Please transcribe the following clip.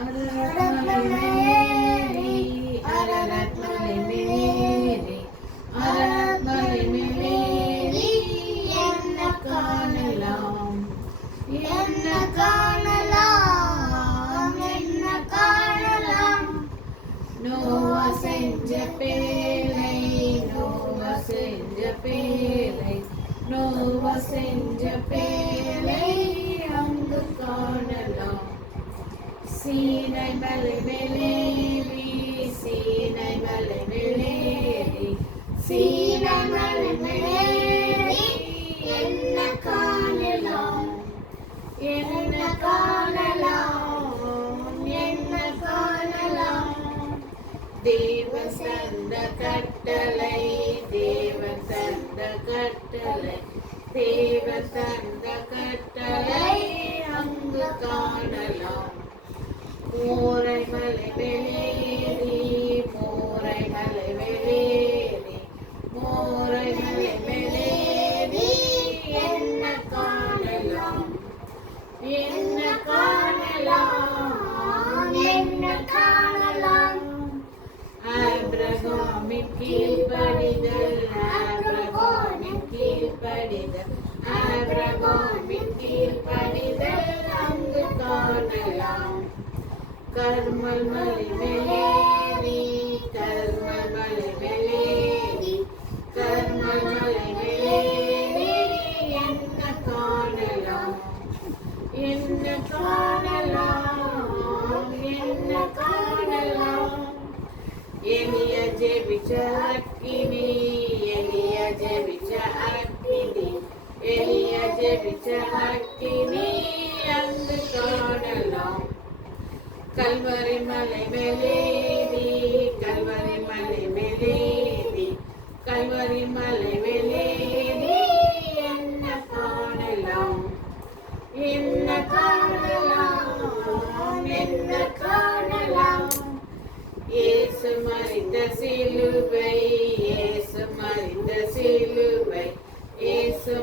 அரண்மனை மேலேறி அரண்மனை மேலேறி அரண்மனை மேலேறி என்ன காணலாம் என்ன காணலாம் என்ன காணலாம் நோவா செஞ்ச பேலை நோவா செஞ்ச பேலை நோவா செஞ்ச பேலை அங்கு காணலாம் சீனை மலை மேலேறி சீனை மலை மேலேறி சீனை மலை மேலேறி என்ன காணலாம் என்ன காணலாம் என்ன காணலாம் தேவன் தந்த கட்டளை தேவன் தந்த கட்டளை தேவன் தந்த கட்டளை அங்கு காணலாம் மோரை மலை மேலேறி மோரை மலை மேலேறி மோரை மலை மேலேறி என்ன காணலாம் என்ன காணலாம் என்ன காணலாம் ஆபிரகாமின் கீழ்ப்படிதல் ஆபிரகாமின் கீழ்ப்படிதல் ஆபிரகாமின் கீழ்ப்படிதல் அங்கு காணலாம் கர்மல் மலை மேலேறி கர்மல் மலை மேலேறி கர்மல் மலை மேலேறி என்ன காணலாம் என்ன காணலாம் என்ன காணலாம் எலிய ஜெபிச்ச அக்கினி எலிய ஜெபிச்ச அக்கினி எலிய ஜெபிச்ச அக்கினி அங்கு காணலாம் கல்வரி மலை மேலேறி கல்வரி மலை மேலேறி கல்வரி மலை மேலேறி என்ன காணலாம் என்ன காணலாம் என்ன காணலாம் இயேசு மரித்த சிலுவை இயேசு மரித்த சிலுவை இயேசு